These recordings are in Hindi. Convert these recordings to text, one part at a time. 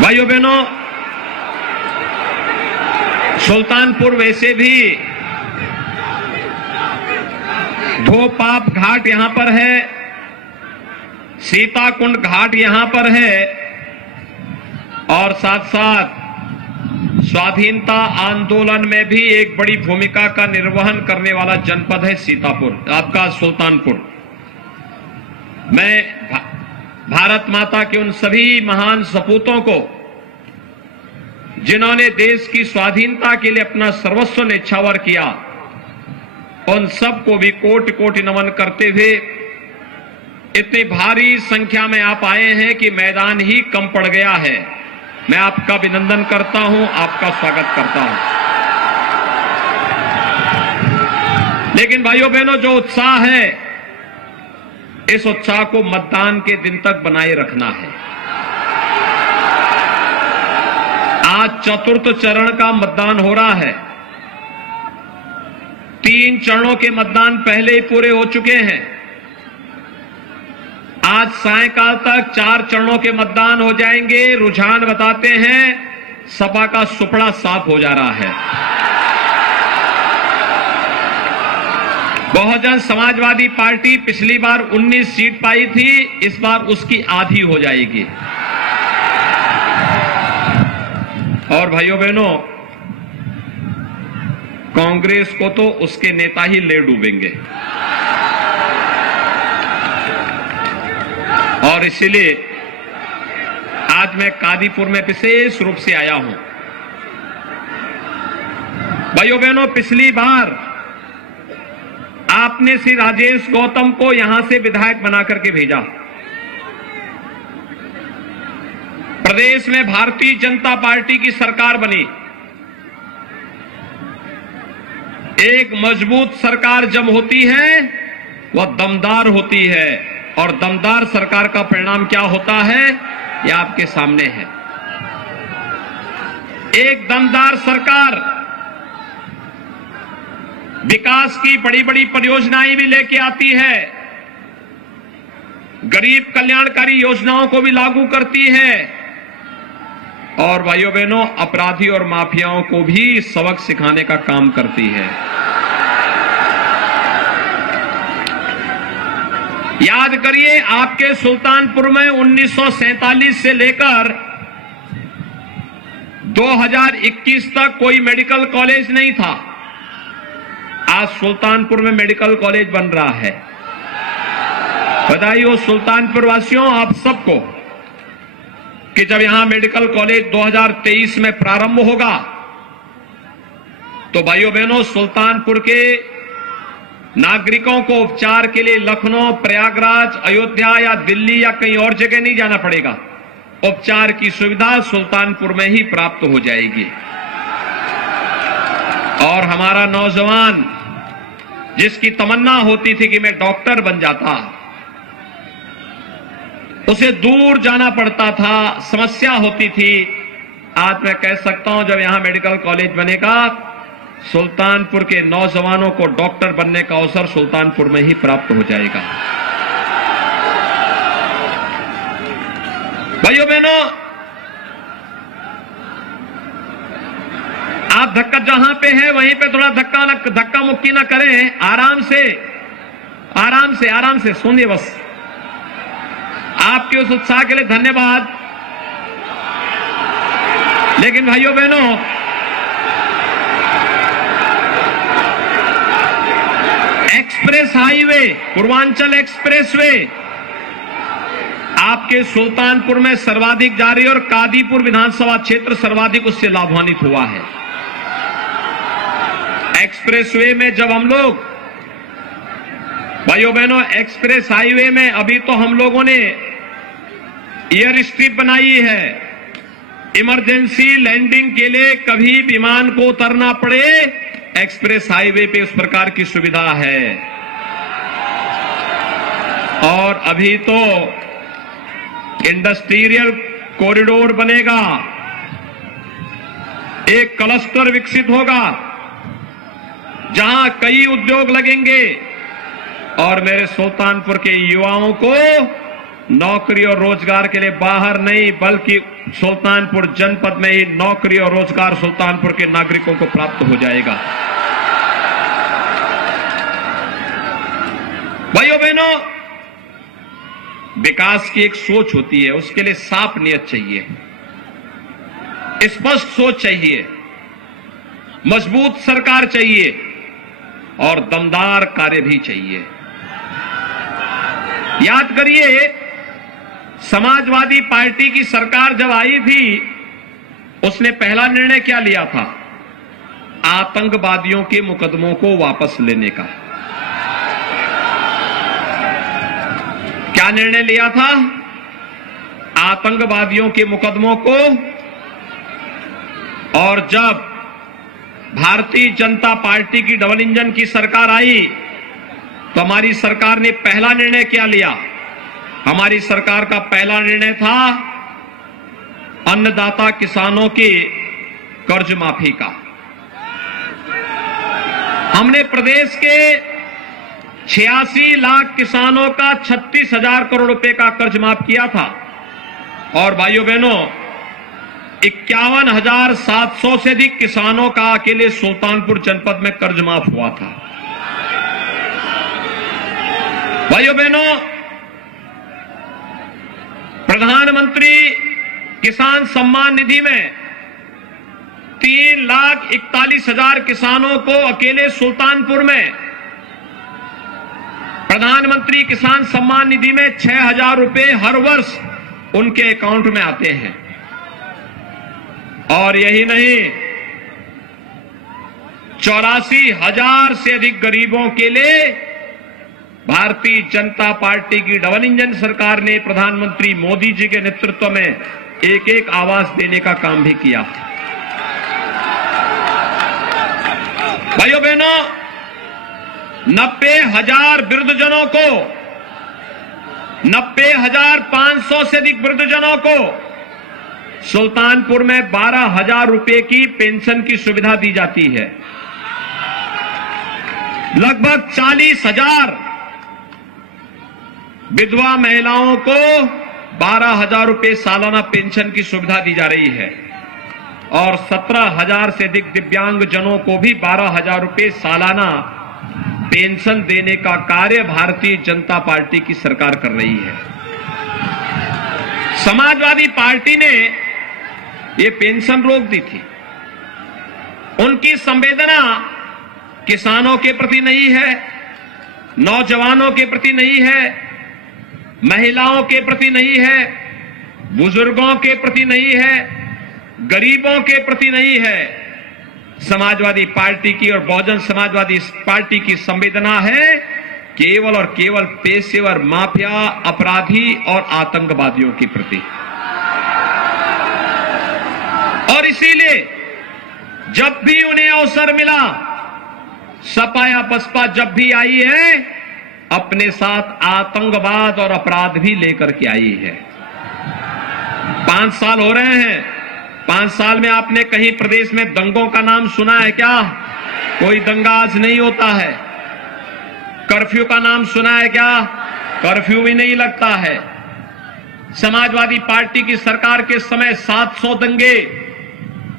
भाइयों बहनों, सुल्तानपुर वैसे भी धोपाप घाट यहां पर है, सीताकुंड घाट यहां पर है और साथ साथ स्वाधीनता आंदोलन में भी एक बड़ी भूमिका का निर्वहन करने वाला जनपद है सीतापुर, आपका सुल्तानपुर। मैं भारत माता के उन सभी महान सपूतों को जिन्होंने देश की स्वाधीनता के लिए अपना सर्वस्व न्यौछावर किया, उन सबको भी कोटि कोटि नमन करते हुए इतनी भारी संख्या में आप आए हैं कि मैदान ही कम पड़ गया है। मैं आपका अभिनंदन करता हूं, आपका स्वागत करता हूं। लेकिन भाइयों बहनों, जो उत्साह है, इस उत्साह को मतदान के दिन तक बनाए रखना है। आज चतुर्थ चरण का मतदान हो रहा है। 3 चरणों के मतदान पहले ही पूरे हो चुके हैं। आज सायंकाल तक 4 चरणों के मतदान हो जाएंगे। रुझान बताते हैं सपा का सुपड़ा साफ हो जा रहा है। बहुजन समाजवादी पार्टी पिछली बार 19 सीट पाई थी, इस बार उसकी आधी हो जाएगी। और भाइयों बहनों, कांग्रेस को तो उसके नेता ही ले डूबेंगे। और इसीलिए आज मैं कादीपुर में विशेष रूप से आया हूं। भाइयों बहनों, पिछली बार आपने श्री राजेश गौतम को यहां से विधायक बना करके भेजा। प्रदेश में भारतीय जनता पार्टी की सरकार बनी। एक मजबूत सरकार जब होती है वह दमदार होती है, और दमदार सरकार का परिणाम क्या होता है, यह आपके सामने है। एक दमदार सरकार विकास की बड़ी बड़ी परियोजनाएं भी लेके आती है, गरीब कल्याणकारी योजनाओं को भी लागू करती है, और भाइयों बहनों, अपराधी और माफियाओं को भी सबक सिखाने का काम करती है। याद करिए, आपके सुल्तानपुर में 1947 से लेकर 2021 तक कोई मेडिकल कॉलेज नहीं था। आज सुल्तानपुर में मेडिकल कॉलेज बन रहा है। बधाई हो सुल्तानपुर वासियों, आप सबको, कि जब यहां मेडिकल कॉलेज 2023 में प्रारंभ होगा तो भाइयों बहनों, सुल्तानपुर के नागरिकों को उपचार के लिए लखनऊ, प्रयागराज, अयोध्या या दिल्ली या कहीं और जगह नहीं जाना पड़ेगा। उपचार की सुविधा सुल्तानपुर में ही प्राप्त हो जाएगी। और हमारा नौजवान जिसकी तमन्ना होती थी कि मैं डॉक्टर बन जाता, उसे दूर जाना पड़ता था, समस्या होती थी। आज मैं कह सकता हूं, जब यहां मेडिकल कॉलेज बनेगा, सुल्तानपुर के नौजवानों को डॉक्टर बनने का अवसर सुल्तानपुर में ही प्राप्त हो जाएगा। भाइयों बहनों, आप धक्का जहां पे है वहीं पे थोड़ा धक्का मुक्की ना करें। आराम से आराम से आराम से सुनिए बस। आपके उस उत्साह के लिए धन्यवाद। लेकिन भाइयों बहनों, एक्सप्रेस हाईवे, पूर्वांचल एक्सप्रेसवे आपके सुल्तानपुर में सर्वाधिक जारी और कादीपुर विधानसभा क्षेत्र सर्वाधिक उससे लाभान्वित हुआ है। एक्सप्रेसवे में जब हम लोग, भाइयों बहनों, एक्सप्रेस हाईवे में अभी तो हम लोगों ने एयर स्ट्रिप बनाई है। इमरजेंसी लैंडिंग के लिए कभी विमान को उतरना पड़े, एक्सप्रेस हाईवे पे उस प्रकार की सुविधा है। और अभी तो इंडस्ट्रियल कॉरिडोर बनेगा, एक क्लस्टर विकसित होगा जहां कई उद्योग लगेंगे और मेरे सुल्तानपुर के युवाओं को नौकरी और रोजगार के लिए बाहर नहीं बल्कि सुल्तानपुर जनपद में ही नौकरी और रोजगार सुल्तानपुर के नागरिकों को प्राप्त हो जाएगा। भाइयों बहनों, विकास की एक सोच होती है, उसके लिए साफ नियत चाहिए, स्पष्ट सोच चाहिए, मजबूत सरकार चाहिए और दमदार कार्य भी चाहिए। याद करिए, समाजवादी पार्टी की सरकार जब आई थी, उसने पहला निर्णय क्या लिया था? आतंकवादियों के मुकदमों को वापस लेने का। क्या निर्णय लिया था? आतंकवादियों के मुकदमों को। और जब भारतीय जनता पार्टी की डबल इंजन की सरकार आई तो हमारी सरकार ने पहला निर्णय क्या लिया? हमारी सरकार का पहला निर्णय था अन्नदाता किसानों की कर्ज माफी का। हमने प्रदेश के 86 लाख किसानों का 36,000 करोड़ रुपए का कर्ज माफ किया था। और भाइयों बहनों, 51,700 से अधिक किसानों का अकेले सुल्तानपुर जनपद में कर्ज माफ हुआ था। भाइयों बहनों, प्रधानमंत्री किसान सम्मान निधि में 3,41,000 किसानों को अकेले सुल्तानपुर में, प्रधानमंत्री किसान सम्मान निधि में 6,000 रुपए हर वर्ष उनके अकाउंट में आते हैं। और यही नहीं, 84,000 से अधिक गरीबों के लिए भारतीय जनता पार्टी की डबल इंजन सरकार ने प्रधानमंत्री मोदी जी के नेतृत्व में एक एक आवास देने का काम भी किया। भाइयों बहनों, 90,000 वृद्धजनों को, 90,500 से अधिक वृद्धजनों को सुल्तानपुर में 12,000 रुपए की पेंशन की सुविधा दी जाती है। लगभग 40,000 विधवा महिलाओं को 12,000 रुपए सालाना पेंशन की सुविधा दी जा रही है और 17,000 से अधिक दिव्यांग जनों को भी 12,000 रुपए सालाना पेंशन देने का कार्य भारतीय जनता पार्टी की सरकार कर रही है। समाजवादी पार्टी ने ये पेंशन रोक दी थी। उनकी संवेदना किसानों के प्रति नहीं है, नौजवानों के प्रति नहीं है, महिलाओं के प्रति नहीं है, बुजुर्गों के प्रति नहीं है, गरीबों के प्रति नहीं है। समाजवादी पार्टी की और बहुजन समाजवादी पार्टी की संवेदना है केवल और केवल पेशेवर माफिया, अपराधी और आतंकवादियों के प्रति। और इसीलिए जब भी उन्हें अवसर मिला, सपा या बसपा जब भी आई है, अपने साथ आतंकवाद और अपराध भी लेकर के आई है। 5 साल हो रहे हैं, 5 साल में आपने कहीं प्रदेश में दंगों का नाम सुना है क्या? कोई दंगा आज नहीं होता है। कर्फ्यू का नाम सुना है क्या? कर्फ्यू भी नहीं लगता है। समाजवादी पार्टी की सरकार के समय 700 दंगे,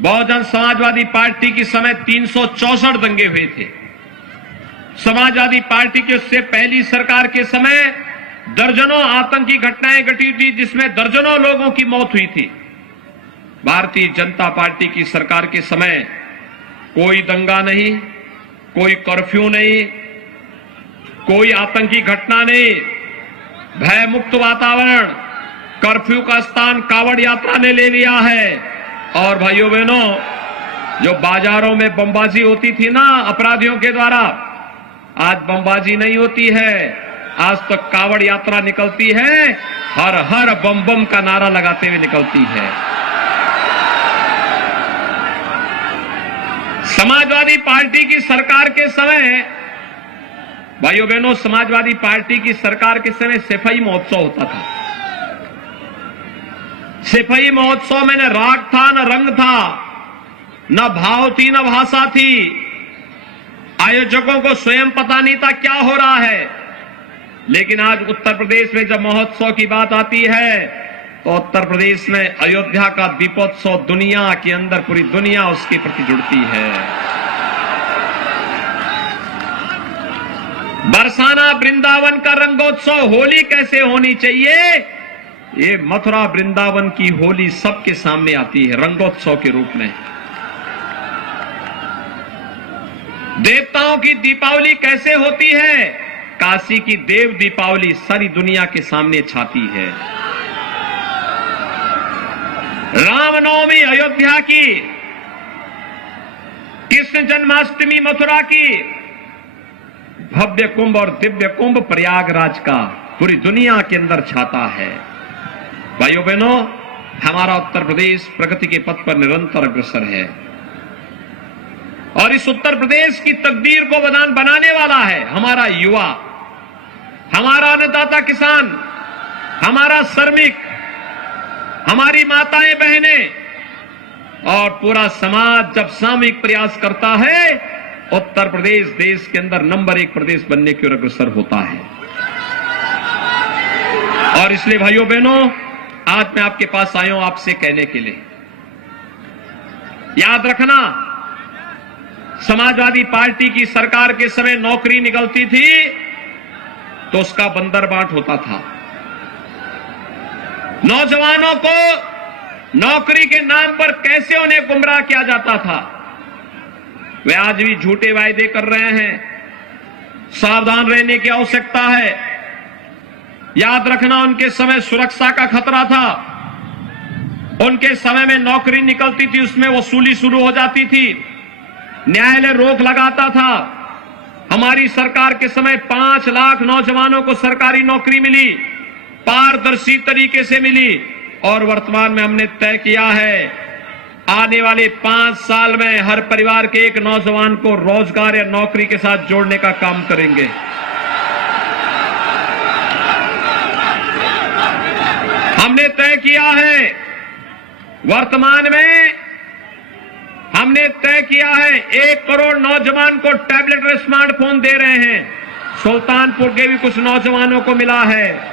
बहुजन समाजवादी पार्टी के समय 364 दंगे हुए थे। समाजवादी पार्टी की उससे पहली सरकार के समय दर्जनों आतंकी घटनाएं घटी थी, जिसमें दर्जनों लोगों की मौत हुई थी। भारतीय जनता पार्टी की सरकार के समय कोई दंगा नहीं, कोई कर्फ्यू नहीं, कोई आतंकी घटना नहीं, भय मुक्त वातावरण, कर्फ्यू का स्थान कावड़ यात्रा ने ले लिया है। और भाइयों बहनों, जो बाजारों में बमबाजी होती थी ना अपराधियों के द्वारा, आज बमबाजी नहीं होती है, आज तक कावड़ यात्रा निकलती है, हर हर बम बम का नारा लगाते हुए निकलती है। समाजवादी पार्टी की सरकार के समय, भाइयों बहनों, समाजवादी पार्टी की सरकार के समय सिपाही महोत्सव होता था। सिपाही महोत्सव में न राग था, न रंग था, न भाव थी, न भाषा थी। आयोजकों को स्वयं पता नहीं था क्या हो रहा है। लेकिन आज उत्तर प्रदेश में जब महोत्सव की बात आती है तो उत्तर प्रदेश में अयोध्या का दीपोत्सव दुनिया के अंदर पूरी दुनिया उसके प्रति जुड़ती है। बरसाना वृंदावन का रंगोत्सव होली कैसे होनी चाहिए, ये मथुरा वृंदावन की होली सबके सामने आती है रंगोत्सव के रूप में। देवताओं की दीपावली कैसे होती है, काशी की देव दीपावली सारी दुनिया के सामने छाती है। रामनवमी अयोध्या की, कृष्ण जन्माष्टमी मथुरा की, भव्य कुंभ और दिव्य कुंभ प्रयागराज का पूरी दुनिया के अंदर छाता है। भाइयों बहनों, हमारा उत्तर प्रदेश प्रगति के पथ पर निरंतर अग्रसर है और इस उत्तर प्रदेश की तकदीर को बनाने वाला है हमारा युवा, हमारा अन्नदाता किसान, हमारा श्रमिक, हमारी माताएं बहनें और पूरा समाज जब सामूहिक प्रयास करता है, उत्तर प्रदेश देश के अंदर नंबर 1 प्रदेश बनने की ओर अग्रसर होता है। और इसलिए भाइयों बहनों, आज मैं आपके पास आया हूं आपसे कहने के लिए, याद रखना, समाजवादी पार्टी की सरकार के समय नौकरी निकलती थी तो उसका बंदरबाट होता था। नौजवानों को नौकरी के नाम पर कैसे उन्हें गुमराह किया जाता था, वे आज भी झूठे वायदे कर रहे हैं। सावधान रहने की आवश्यकता है। याद रखना, उनके समय सुरक्षा का खतरा था। उनके समय में नौकरी निकलती थी, उसमें वसूली शुरू हो जाती थी, न्यायालय रोक लगाता था। हमारी सरकार के समय 5 लाख नौजवानों को सरकारी नौकरी मिली, पारदर्शी तरीके से मिली। और वर्तमान में हमने तय किया है आने वाले 5 साल में हर परिवार के एक नौजवान को रोजगार या नौकरी के साथ जोड़ने का काम करेंगे। हमने तय किया है, वर्तमान में हमने तय किया है 1 करोड़ नौजवान को टैबलेट और स्मार्टफोन दे रहे हैं। सुल्तानपुर के भी कुछ नौजवानों को मिला है।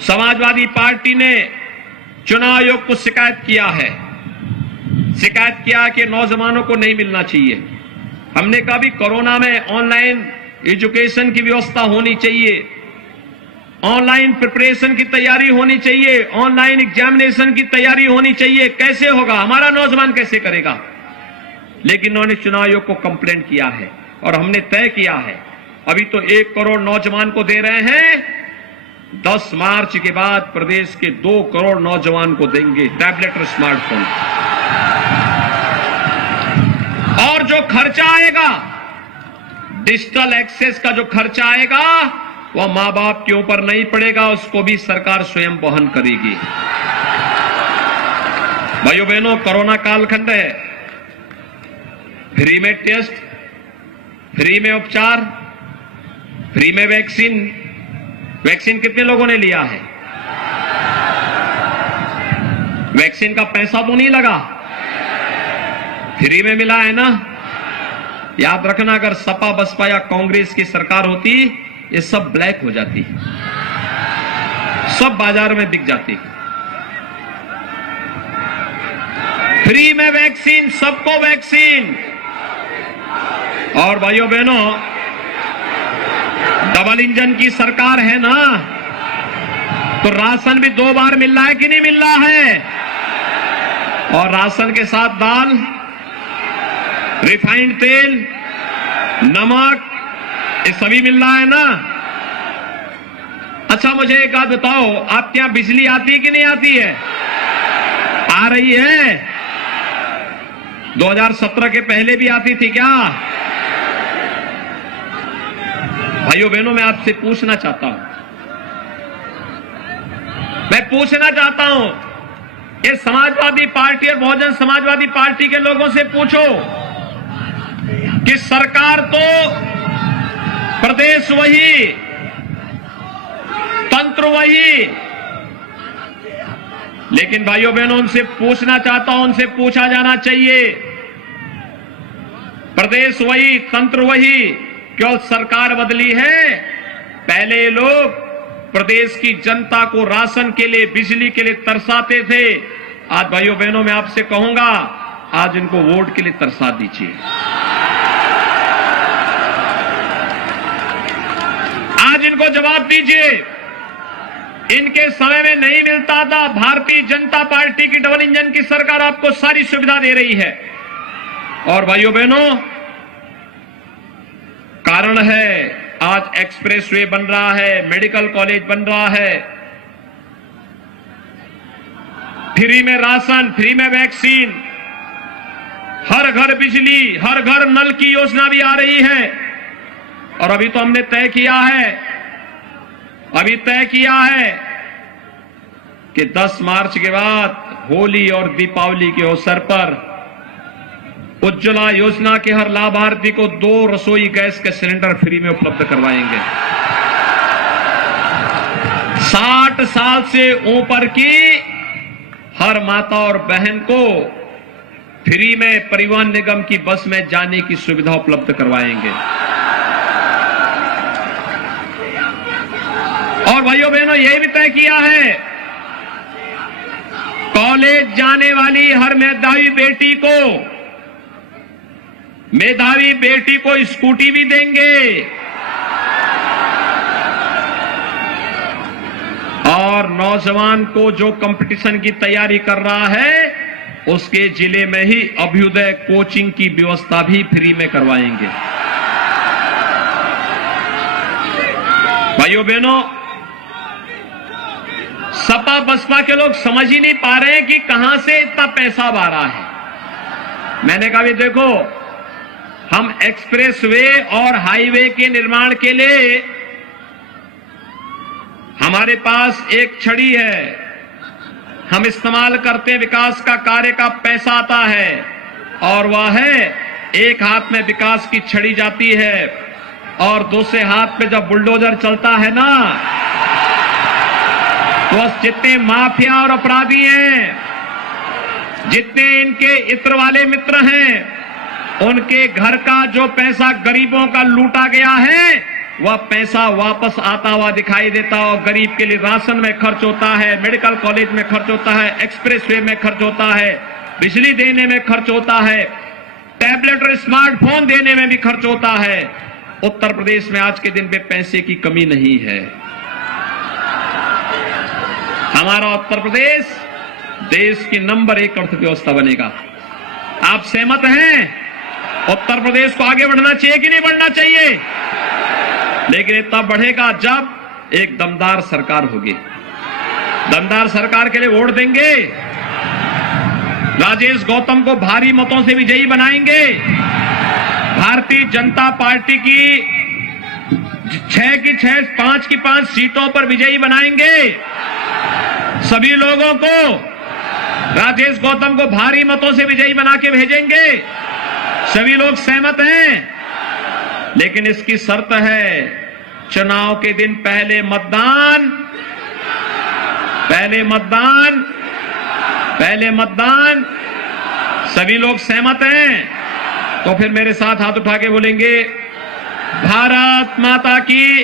समाजवादी पार्टी ने चुनाव आयोग को शिकायत किया कि नौजवानों को नहीं मिलना चाहिए। हमने कहा भी कोरोना में ऑनलाइन एजुकेशन की व्यवस्था होनी चाहिए, ऑनलाइन प्रिपरेशन की तैयारी होनी चाहिए, ऑनलाइन एग्जामिनेशन की तैयारी होनी चाहिए। कैसे होगा, हमारा नौजवान कैसे करेगा? लेकिन उन्होंने चुनाव आयोग को कंप्लेंट किया है और हमने तय किया है अभी तो 1 करोड़ नौजवान को दे रहे हैं, 10 मार्च के बाद प्रदेश के 2 करोड़ नौजवान को देंगे टैबलेट और स्मार्टफोन। और जो खर्चा आएगा, डिजिटल एक्सेस का जो खर्चा आएगा, वह मां बाप के ऊपर नहीं पड़ेगा, उसको भी सरकार स्वयं वहन करेगी। भाइयों बहनों, कोरोना कालखंड है, फ्री में टेस्ट, फ्री में उपचार, फ्री में वैक्सीन। वैक्सीन कितने लोगों ने लिया है? वैक्सीन का पैसा तो नहीं लगा, फ्री में मिला है ना। याद रखना, अगर सपा बसपा या कांग्रेस की सरकार होती, ये सब ब्लैक हो जाती, सब बाजार में बिक जाती। फ्री में वैक्सीन, सबको वैक्सीन। और भाइयों बहनों, डबल इंजन की सरकार है ना, तो राशन भी 2 बार मिल रहा है कि नहीं मिल रहा है? और राशन के साथ दाल, रिफाइंड तेल, नमक, ये सभी मिल रहा है ना। अच्छा, मुझे एक बात बताओ, आपके यहां बिजली आती है कि नहीं आती है? आ रही है? 2017 के पहले भी आती थी क्या? भाइयों बहनों, मैं आपसे पूछना चाहता हूं, ये समाजवादी पार्टी और बहुजन समाजवादी पार्टी के लोगों से पूछो कि सरकार तो प्रदेश वही, तंत्र वही, लेकिन भाइयों बहनों, उनसे पूछना चाहता हूं, उनसे पूछा जाना चाहिए, प्रदेश वही, तंत्र वही, केवल सरकार बदली है पहले ये लोग प्रदेश की जनता को राशन के लिए, बिजली के लिए तरसाते थे। आज भाइयों बहनों मैं आपसे कहूंगा, आज इनको वोट के लिए तरसा दीजिए। आज इनको जवाब दीजिए। इनके समय में नहीं मिलता था। भारतीय जनता पार्टी की डबल इंजन की सरकार आपको सारी सुविधा दे रही है। और भाइयों बहनों, कारण है आज एक्सप्रेसवे बन रहा है, मेडिकल कॉलेज बन रहा है, फ्री में राशन, फ्री में वैक्सीन, हर घर बिजली, हर घर नल की योजना भी आ रही है। और अभी तो हमने तय किया है कि 10 मार्च के बाद होली और दीपावली के अवसर पर उज्ज्वला योजना के हर लाभार्थी को 2 रसोई गैस के सिलेंडर फ्री में उपलब्ध करवाएंगे। 60 साल से ऊपर की हर माता और बहन को फ्री में परिवहन निगम की बस में जाने की सुविधा उपलब्ध करवाएंगे। और भाइयों बहनों, यही भी तय किया है, कॉलेज जाने वाली हर मेधावी बेटी को स्कूटी भी देंगे। और नौजवान को जो कंपटीशन की तैयारी कर रहा है, उसके जिले में ही अभ्युदय कोचिंग की व्यवस्था भी फ्री में करवाएंगे। भाइयों बहनों, सपा बसपा के लोग समझ ही नहीं पा रहे हैं कि कहां से इतना पैसा आ रहा है। मैंने कहा, देखो, हम एक्सप्रेसवे और हाईवे के निर्माण के लिए हमारे पास एक छड़ी है, हम इस्तेमाल करते हैं, विकास का कार्य का पैसा आता है, और वह है एक हाथ में विकास की छड़ी जाती है और दूसरे हाथ में जब बुलडोजर चलता है ना, तो जितने माफिया और अपराधी हैं, जितने इनके इत्र वाले मित्र हैं, उनके घर का जो पैसा गरीबों का लूटा गया है, वह पैसा वापस आता हुआ दिखाई देता है। और गरीब के लिए राशन में खर्च होता है, मेडिकल कॉलेज में खर्च होता है, एक्सप्रेसवे में खर्च होता है, बिजली देने में खर्च होता है, टैबलेट और स्मार्टफोन देने में भी खर्च होता है। उत्तर प्रदेश में आज के दिन पे पैसे की कमी नहीं है। हमारा उत्तर प्रदेश देश की नंबर 1 अर्थव्यवस्था बनेगा। आप सहमत हैं? उत्तर प्रदेश को आगे बढ़ना चाहिए कि नहीं बढ़ना चाहिए? लेकिन इतना बढ़ेगा जब एक दमदार सरकार होगी। दमदार सरकार के लिए वोट देंगे, राजेश गौतम को भारी मतों से विजयी बनाएंगे, भारतीय जनता पार्टी की 6 की 6, 5 की 5 सीटों पर विजयी बनाएंगे। सभी लोगों को राजेश गौतम को भारी मतों से विजयी बना के भेजेंगे। सभी लोग सहमत हैं? लेकिन इसकी शर्त है, चुनाव के दिन पहले मतदान। सभी लोग सहमत हैं? तो फिर मेरे साथ हाथ उठा के बोलेंगे, भारत माता की